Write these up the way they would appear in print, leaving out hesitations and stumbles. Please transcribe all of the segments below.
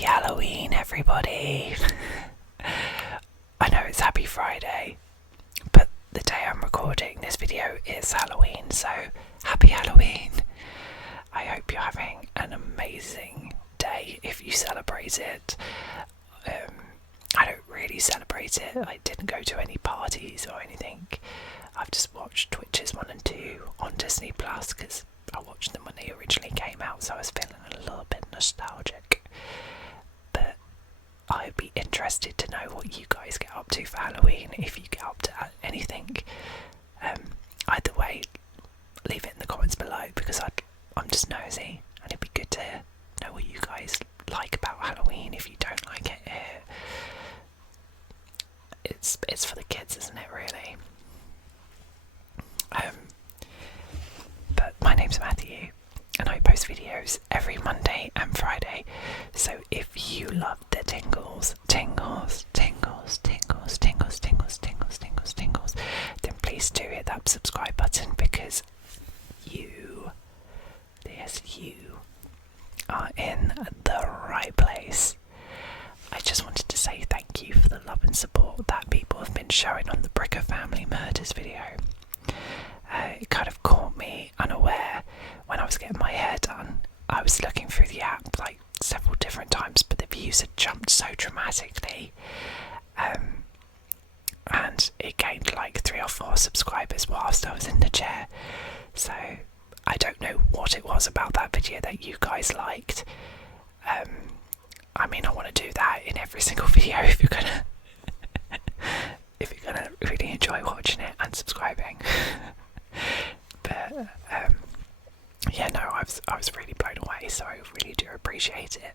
Happy Halloween, everybody! I know it's Happy Friday, but the day I'm recording this video is Halloween, so Happy Halloween! I hope you're having an amazing day if you celebrate it. I don't really celebrate it. I didn't go to any parties or anything. I've just watched Twitches 1 and 2 on Disney Plus because I watched them when they originally came out, so I was feeling a little bit nostalgic. But I'd be interested to know what you guys get up to for Halloween, if you get up to anything. Either way, leave it in the comments below because I'm just nosy, and it'd be good to know what you guys like about Halloween. If you don't like it, it's for the kids, isn't it, really? But my name's Matthew, and I post videos every Monday and Friday, so if you love the tingles, then please do hit that subscribe button because you are in the right place. I just wanted to say thank you for the love and support that people have been showing on the Bricker Family Murders video. It kind of caught me unaware when I was getting my hair done. I was looking through the app like several different times, but the views had jumped so dramatically. And it gained like 3 or 4 subscribers whilst I was in the chair. So I don't know what it was about that video that you guys liked. I mean, I want to do that in every single video if you're gonna really enjoy watching it and subscribing. But yeah, no, I was really blown away, so I really do appreciate it.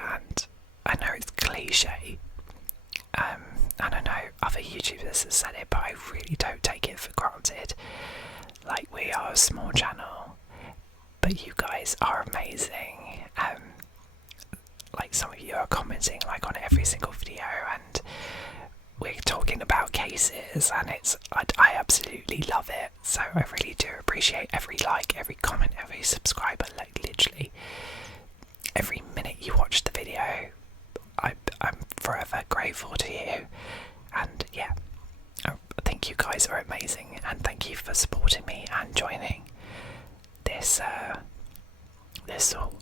And I know it's cliche, and I know other YouTubers have said it, but I really don't take it for granted. Like, we are a small channel, but you guys are amazing. Like, some of you are commenting like on every single video, and we're talking about cases, and I absolutely love it. So I really do appreciate every like, every comment, every subscriber. Like, literally every minute you watch the video, I'm forever grateful to you. And yeah, I think you guys are amazing, and thank you for supporting me and joining this little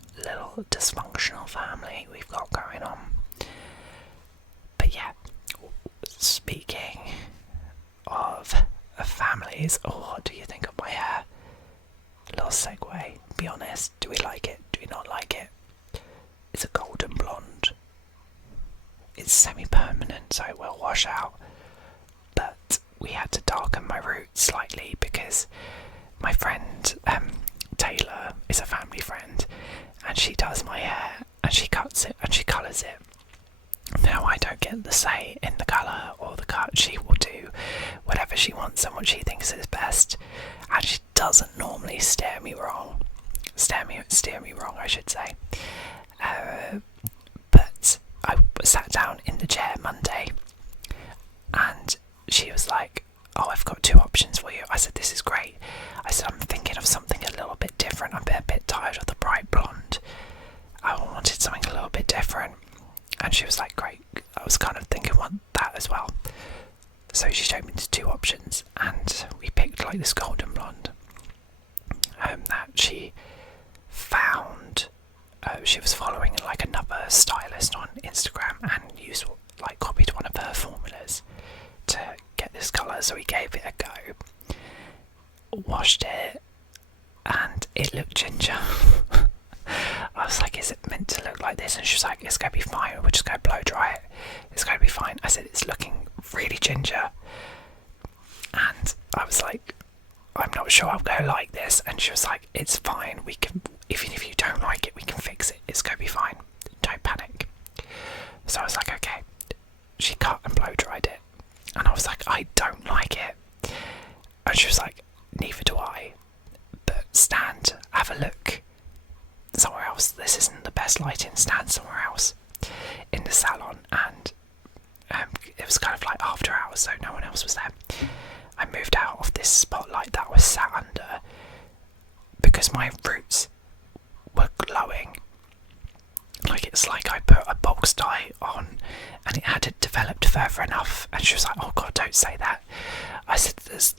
dysfunctional family we've got going on. But yeah, speaking of families, what do you think of my hair? Little segue. Be honest, do we like it? Do we not like it? It's a golden blonde. It's semi-permanent, so it will wash out. But we had to darken my roots slightly because my friend Taylor is a family friend, and she does my hair, and she cuts it, and she colours it. Now, I don't get the say in the colour or the cut. She will do whatever she wants and what she thinks is best, and she doesn't normally steer me wrong, I should say. But I sat down in the chair Monday, and she was like, "Oh, I've got 2 options for you." I said, "This is great." I said, "I'm thinking of something a little bit different. I'm a bit tired of the bright blonde. I wanted something a little bit different." And she was like, "Great." I was kind of thinking that as well. So she showed me the 2 options, and we picked like this golden blonde that she found. She was following like another stylist on Instagram and copied one of her formulas to get this colour. So we gave it a go, washed it, and it looked ginger. I was like, "Is it meant to look like this?" And she was like, "It's going to be fine, we'll just go blow dry it. It's going to be fine." I said, "It's looking really ginger." And I was like, "I'm not sure I'm going to like this." And she was like, "It's fine, we can, even if you don't like it, we can fix it. It's going to be fine. Don't panic." So I was like, okay. She cut and blow dried it. And I was like, "I don't like it." And she was like, "Neither do I. But stand, have a look somewhere else. This isn't the best lighting. Stand somewhere else in the salon." And it was kind of like after hours, so no one else was there. I moved out of this spotlight that I was sat under because my roots were glowing. Like, it it's like I put a box dye on and it hadn't developed further enough. And she was like, oh God, don't say that. I said, there's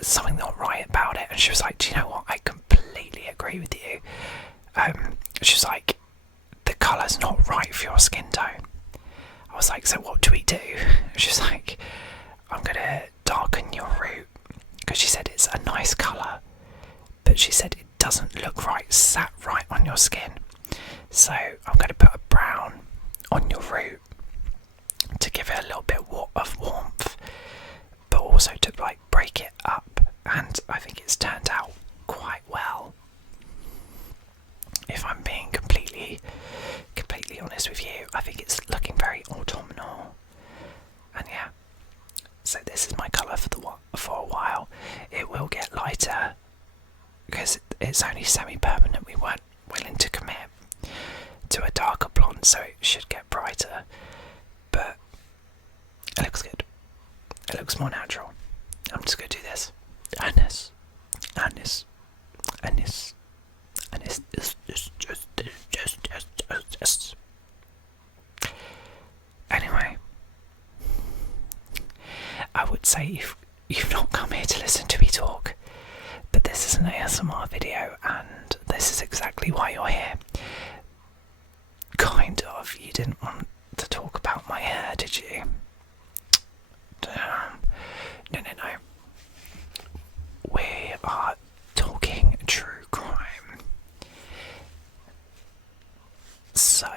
something not right about it. And she was like, do you know what? I completely agree with you. She was like, the colour's not right for your skin tone. I was like, so what do we do? She was like, I'm going to darken your root. Because she said it's a nice colour, but she said it doesn't look right, sat right on your skin. So I'm going to put a brown on your root to give it a little bit of warmth, but also to like break it up. And I think it's turned out quite well. If I'm being completely honest with you, I think it's looking very autumnal. And yeah, so this is my colour for a while. It will get lighter because it's only semi-permanent. We weren't willing to commit to a darker blonde, so it should get brighter. But it looks good. It looks more natural. I'm just going to do this. And this. And this. And this. And this. Just. Anyway. I would say if you've not come here to listen to me talk, but this is an ASMR video and this is exactly why you're here. Kind of. You didn't want to talk about my hair, did you? No. We are talking true crime. So,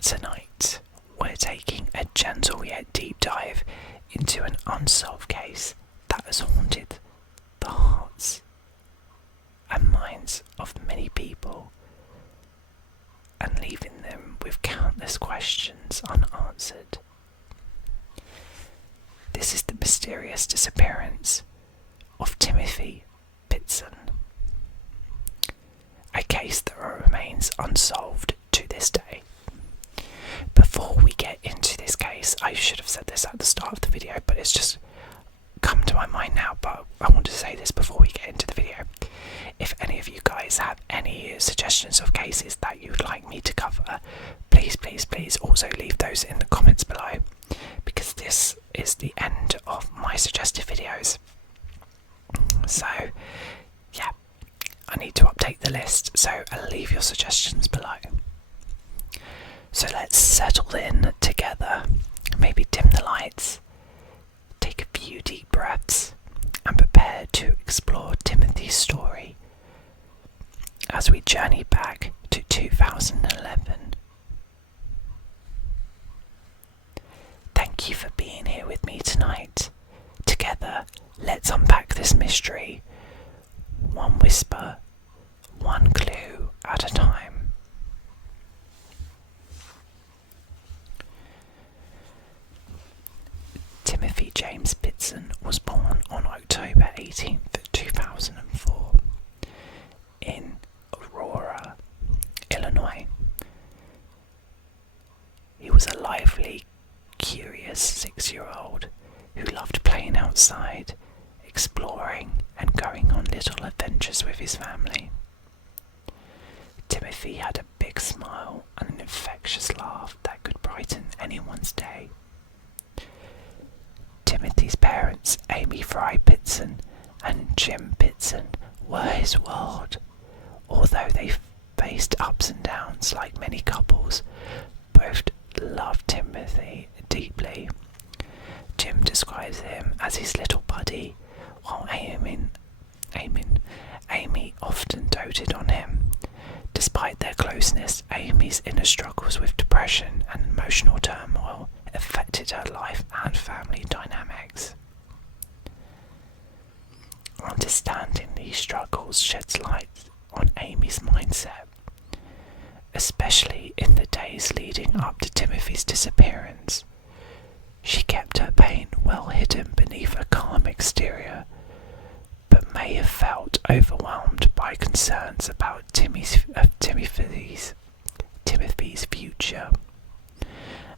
tonight we're taking a gentle yet deep dive into an unsolved case that has haunted the hearts and minds of many people and leaving them with countless questions unanswered. This is the mysterious disappearance of Timothy Pitzen, a case that remains unsolved to this day. Before we get into this case, I should have said this at the start of the video, but it's just come to my mind now, but I want to say this before we get into the video. If any of you guys have any suggestions of cases that you'd like me to cover, please also leave those in the comments below, because this is the end of my suggested videos. So, yeah, I need to update the list, so I'll leave your suggestions below. So let's settle in together, maybe dim the lights, take a few deep breaths, and prepare to explore Timothy's story as we journey back to 2011. Thank you for being here with me tonight. Together, let's unpack this mystery, one whisper, one clue at a time. Timothy James Pitzen was born on October 18th, 2004 in Aurora, Illinois. He was a lively, curious 6-year-old who loved playing outside, exploring and going on little adventures with his family. Timothy had a big smile and an infectious laugh that could brighten anyone's day. Timothy's parents, Amy Fry Pitzen and Jim Pitzen, were his world. Although they faced ups and downs like many couples, both loved Timothy deeply. Jim describes him as his little buddy, while Amy often doted on him. Despite their closeness, Amy's inner struggles with depression and emotional turmoil affected her life and family dynamics. Understanding these struggles sheds light on Amy's mindset, especially in the days leading up to Timothy's disappearance. She kept her pain well hidden beneath a calm exterior, but may have felt overwhelmed by concerns about Timothy's future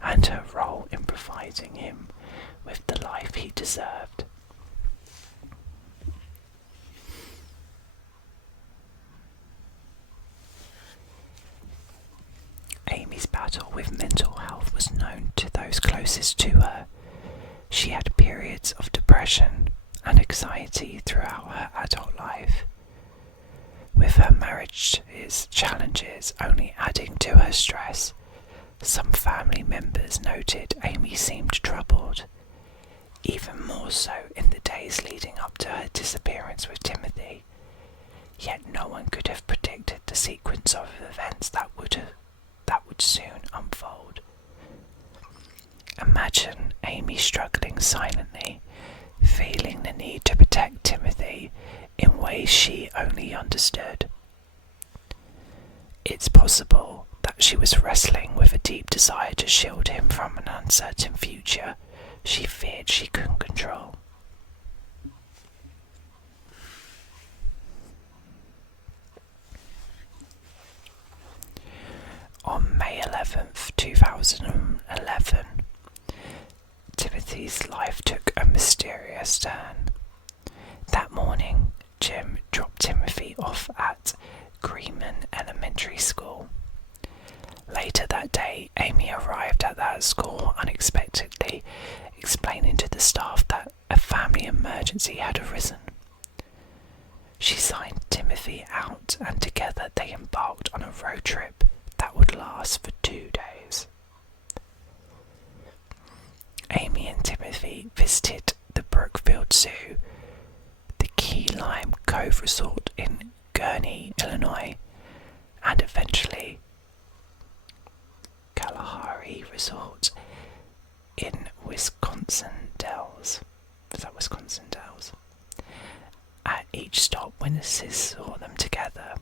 and her role in providing him with the life he deserved. battle with mental health was known to those closest to her. She had periods of depression and anxiety throughout her adult life, with her marriage's challenges only adding to her stress. Some family members noted Amy seemed troubled, even more so in the days leading up to her disappearance with Timothy. Yet no one could have predicted the sequence of events that would soon unfold. Imagine Amy struggling silently, feeling the need to protect Timothy in ways she only understood. It's possible that she was wrestling with a deep desire to shield him from an uncertain future she feared she couldn't control. On May 11th, 2011, Timothy's life took a mysterious turn. That morning, Jim dropped Timothy off at Greenman Elementary School. Later that day, Amy arrived at that school unexpectedly, explaining to the staff that a family emergency had arisen. She signed Timothy out, and together they embarked on a road trip that would last for 2 days. Amy and Timothy visited the Brookfield Zoo, the Key Lime Cove Resort in Gurnee, Illinois, and eventually Kalahari Resort in Wisconsin Dells. Is that Wisconsin Dells? At each stop, witnesses saw them together.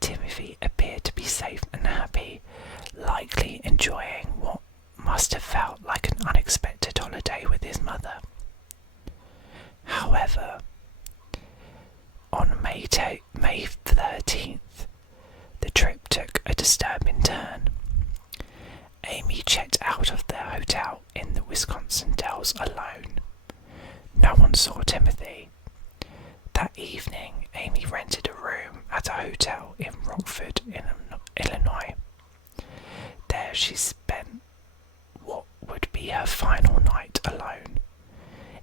Timothy appeared to be safe and happy, likely enjoying what must have felt like an unexpected holiday with his mother. However, on May 13th, the trip took a disturbing turn. Amy checked out of their hotel in the Wisconsin Dells alone. No one saw Timothy. That evening, Amy rented a room at a hotel in Rockford, Illinois. There she spent what would be her final night alone.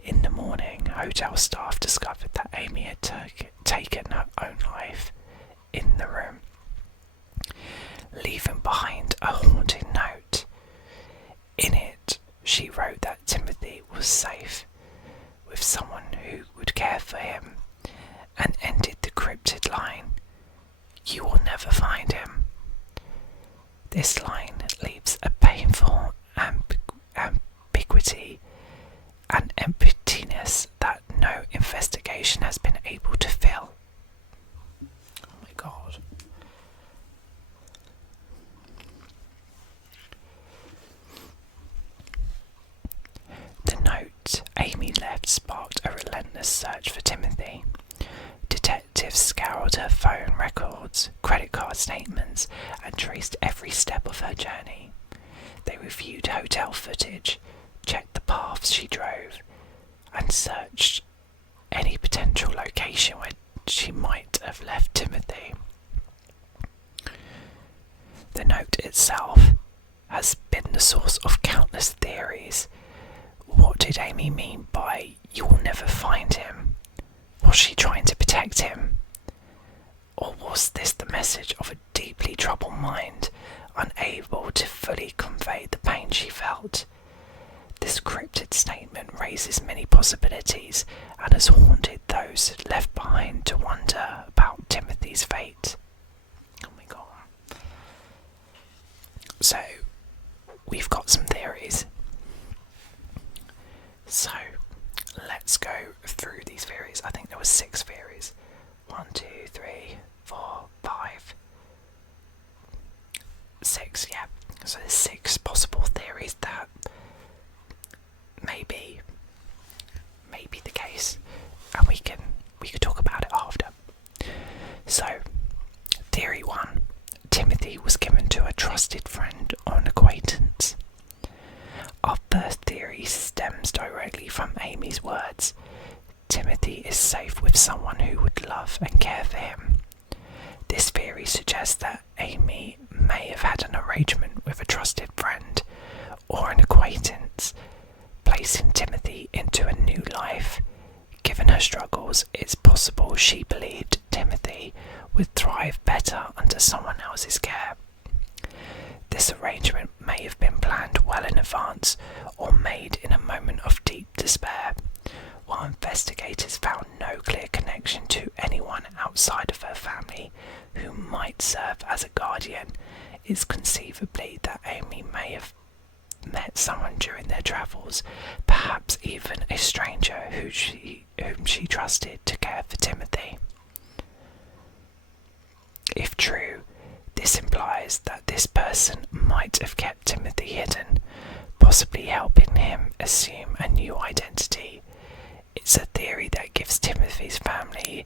In the morning, hotel staff discovered that Amy had taken her own life in the room, leaving behind a haunting note. In it, she wrote that Timothy was safe with someone who would care for him, and ended the cryptic line, "You will never find him." This line leaves a painful ambiguity and emptiness that no investigation has been able to fill. Oh my god. The note Amy left sparked a relentless search for Timothy. Detectives scoured her phone records, credit card statements, and traced every step of her journey. They reviewed hotel footage, checked the paths she drove, and searched any potential location where she might have left Timothy. The note itself has been the source of countless theories. What did Amy mean by "you will never find him"? Was she trying to protect him? Or was this the message of a deeply troubled mind, unable to fully convey the pain she felt? This cryptic statement raises many possibilities and has haunted those left behind to wonder about Timothy's fate. Oh my god. So, we've got some theories. So, let's go through these theories. I think there were 6 theories. 1, 2, 3, 4, 5, 6, yeah. So there's 6 possible theories that may be the case, and we could talk about it after. So, theory 1. Timothy was given to a trusted friend or an acquaintance. Our first theory stems directly from Amy's words. Timothy is safe with someone who would love and care for him. This theory suggests that Amy may have had an arrangement with a trusted would thrive better under someone else's care. This arrangement may have been planned well in advance or made in a moment of deep despair. While investigators found no clear connection to anyone outside of her family who might serve as a guardian, it's conceivably that Amy may have met someone during their travels, perhaps even a stranger whom she trusted to care for Timothy. If true, this implies that this person might have kept Timothy hidden, possibly helping him assume a new identity. It's a theory that gives Timothy's family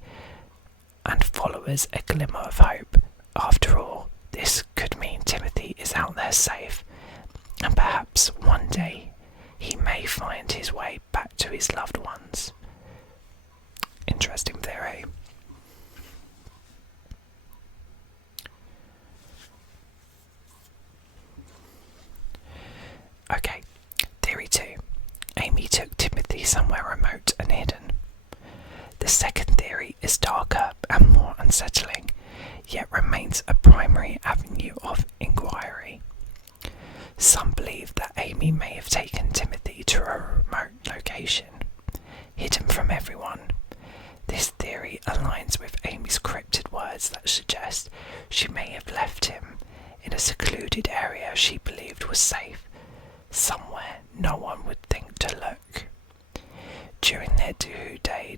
and followers a glimmer of hope. After all, this could mean Timothy is out there safe, and perhaps one day he may find his way back to his loved ones. Interesting theory. Okay, theory 2. Amy took Timothy somewhere remote and hidden. The second theory is darker and more unsettling, yet remains a primary avenue of inquiry. Some believe that Amy may have taken Timothy to a remote location, hidden from everyone. This theory aligns with Amy's cryptic words that suggest she may have left him in a secluded area she believed was safe, somewhere no one would think to look. During their two-day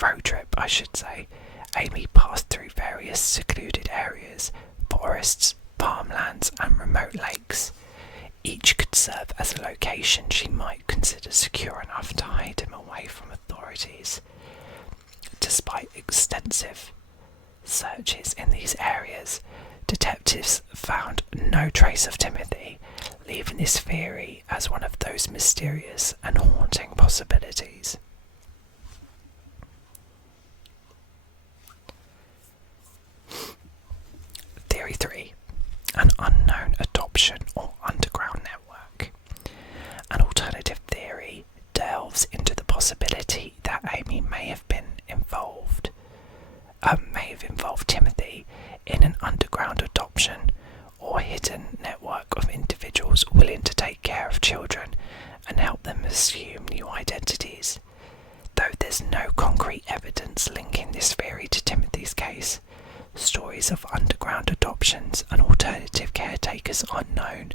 road trip, Amy passed through various secluded areas, forests, farmlands and remote lakes. Each could serve as a location she might consider secure enough to hide him away from authorities. Despite extensive searches in these areas, detectives found no trace of Timothy, leaving this theory as one of those mysterious and haunting possibilities. Theory 3. An unknown adoption or underground network. An alternative theory delves into the possibility that Amy may have involved Timothy in an underground adoption or hidden network of individuals willing to take care of children and help them assume new identities. Though there's no concrete evidence linking this theory to Timothy's case, stories of underground adoptions and alternative caretakers are known,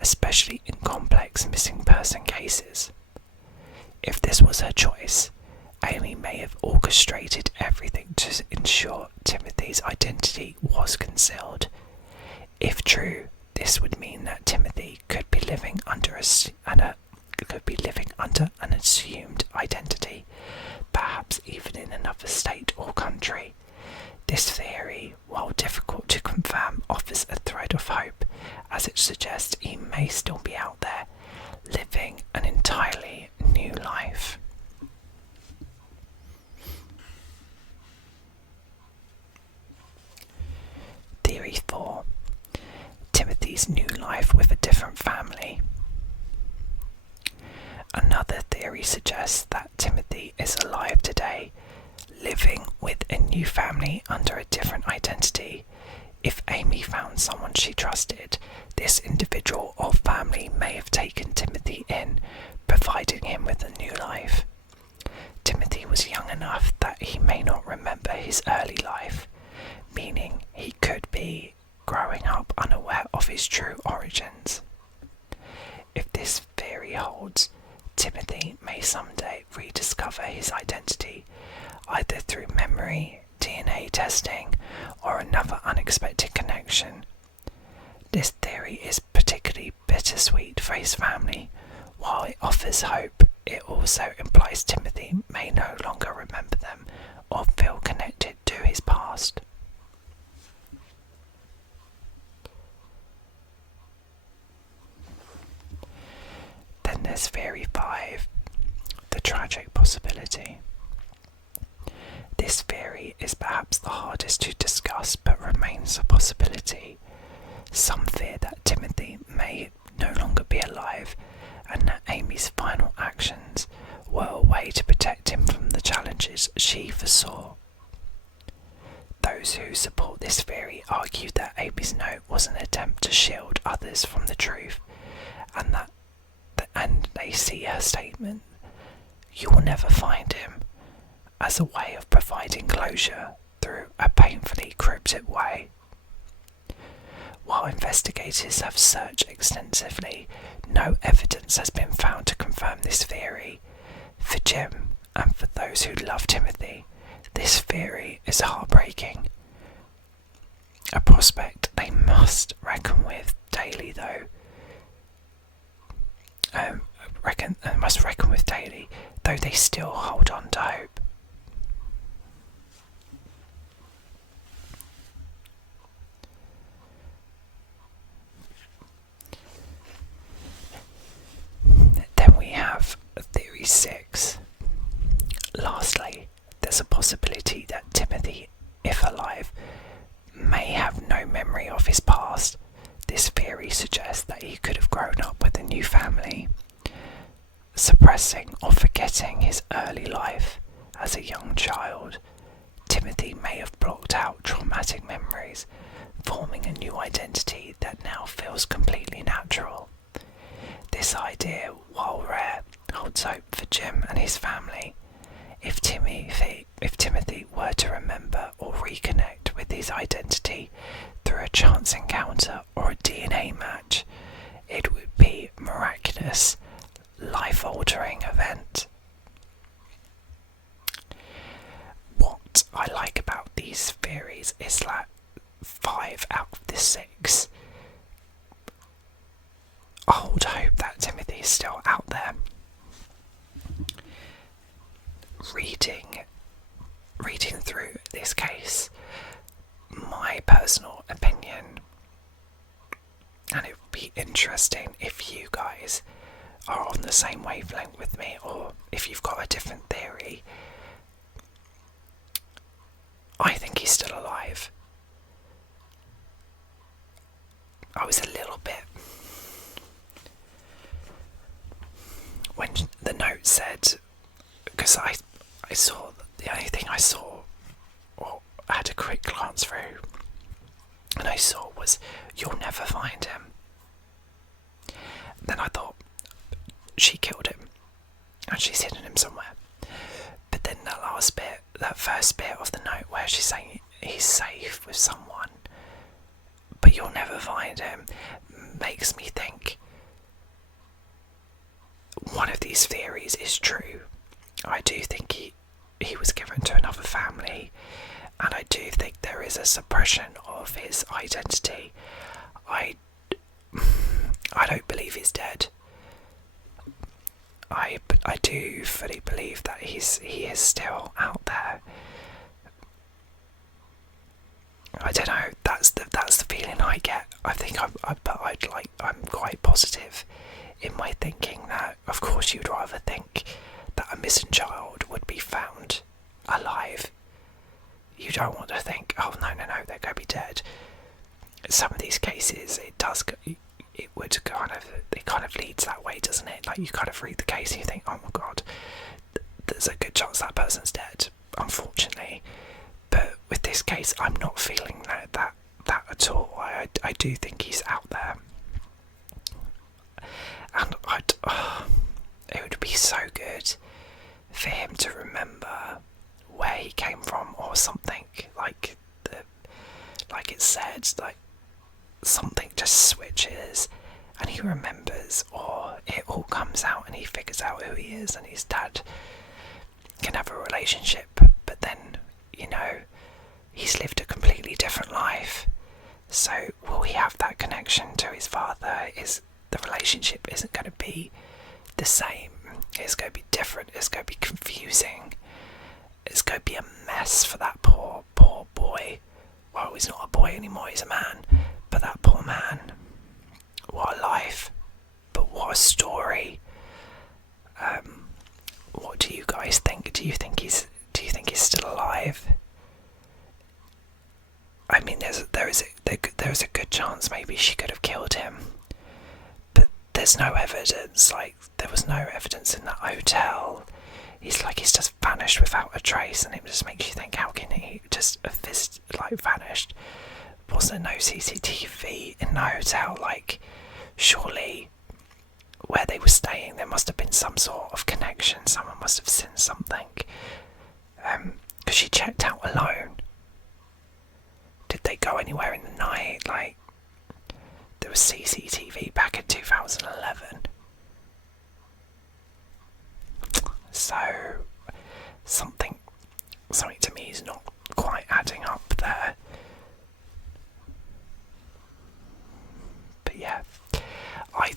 especially in complex missing person cases. If this was her choice, Amy may have orchestrated everything to ensure Timothy's identity was concealed. If true, this would mean that Timothy could be living under an assumed identity, perhaps even in another state or country. This theory, while difficult to confirm, offers a thread of hope, as it suggests he may still be out there, living an entirely new life. Theory 4. Timothy's new life with a different family. Another theory suggests that Timothy is alive today, living with a new family under a different identity. If Amy found someone she trusted, this individual or family may have taken Timothy in, providing him with a new life. Timothy was young enough that he may not remember his early life, meaning he could be growing up unaware of his true origins. If this theory holds, Timothy may someday rediscover his identity, either through memory, DNA testing, or another unexpected connection. This theory is particularly bittersweet for his family. While it offers hope, it also implies Timothy may no longer remember them or feel connected to his past. Then there's theory 5, the tragic possibility. This theory is perhaps the hardest to discuss, but remains a possibility. Some fear that Timothy may no longer be alive, and that Amy's final actions were a way to protect him from the challenges she foresaw. Those who support this theory argue that Amy's note was an attempt to shield others from the truth, and they see her statement, "You will never find him," as a way of providing closure through a painfully cryptic way. While investigators have searched extensively, no evidence has been found to confirm this theory. For Jim, and for those who love Timothy, this theory is heartbreaking. A prospect they must reckon with daily, though. Must reckon with daily, though they still hold on to hope. Then we have Theory 6. Lastly, there's a possibility that Timothy, if alive, may have no memory of his past. This theory suggests that he could have grown up with a new family, suppressing or forgetting his early life as a young child. Timothy may have blocked out traumatic memories, forming a new identity that now feels completely natural. This idea, while rare, holds hope for Jim and his family. If Timothy were to remember or reconnect with his identity through a chance encounter or a DNA match, it would be a miraculous, life-altering event. What I like about these theories is that 5 out of the 6 hold hope that Timothy is still out there. Reading through this case, my personal opinion, and it would be interesting if you guys are on the same wavelength with me, or if you've got a different theory. I think he's still alive. I was a little bit, when the note said, because I saw, the only thing I saw, or had a quick glance through, and I saw was, "You'll never find him." Then I thought, she killed him, and she's hidden him somewhere. But then that last bit, that first bit of the note where she's saying he's safe with someone, but you'll never find him, makes me think one of these theories is true. I do think he was given to another family, and I do think there is a suppression of his identity. I don't believe he's dead. I do fully believe that he is still out there. I don't know. That's the feeling I get. I think I'm quite positive in my thinking that, of course, you'd rather think that a missing child would be found alive. You don't want to think, "Oh no, they're going to be dead." Some of these cases, it kind of leads that way, doesn't it? Like, you kind of read the case and you think, "Oh my god, there's a good chance that person's dead," unfortunately. But with this case, I'm not feeling that at all. I do think he's out there, and it would be so good for him to remember where he came from, or something, like it said, like something just switches and he remembers, or it all comes out and he figures out who he is, and his dad can have a relationship, but then, he's lived a completely different life. So will he have that connection to his father? Is the relationship isn't going to be the same? It's going to be different. It's going to be confusing. It's going to be a mess for that poor boy. Well, he's not a boy anymore, he's a man. But that poor man, what a life. But what a story. What do you guys think? Do you think he's still alive? I mean, there is a good chance maybe she could have killed him, but there's no evidence. Like, there was no evidence in that hotel. he's just vanished without a trace, and it just makes you think, how can he just have vanished? Was there no CCTV in the hotel? Like, surely where they were staying there must have been some sort of connection. Someone must have seen something. Because she checked out alone. Did they go anywhere in the night? Like, there was CCTV back in 2011. So something to me is not quite adding up there. But yeah, I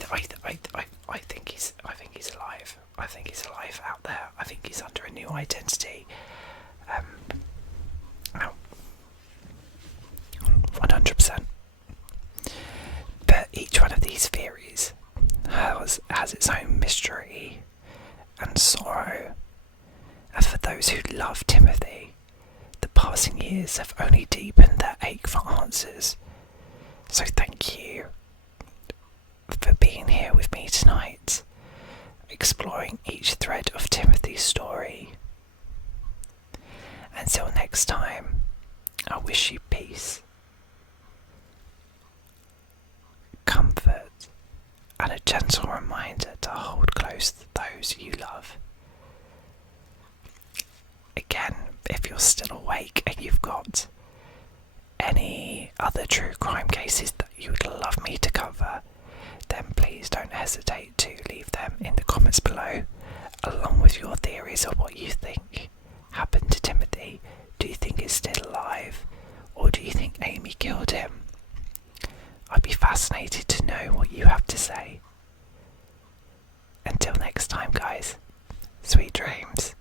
think he's alive. I think he's alive out there. I think he's under a new identity. 100%. But each one of these theories has its own mystery and sorrow. And for those who love Timothy, the passing years have only deepened their ache for answers. So thank you for being here with me tonight, exploring each thread of Timothy's story. Until next time, I wish you peace, comfort, and a gentle reminder to hold close to those you love. Again, if you're still awake and you've got any other true crime cases that you would love me to cover, then please don't hesitate to leave them in the comments below, along with your theories of what you think happened to Timothy. Do you think he's still alive, or do you think Amy killed him? I'd be fascinated to know what you have to say. Until next time, guys, sweet dreams.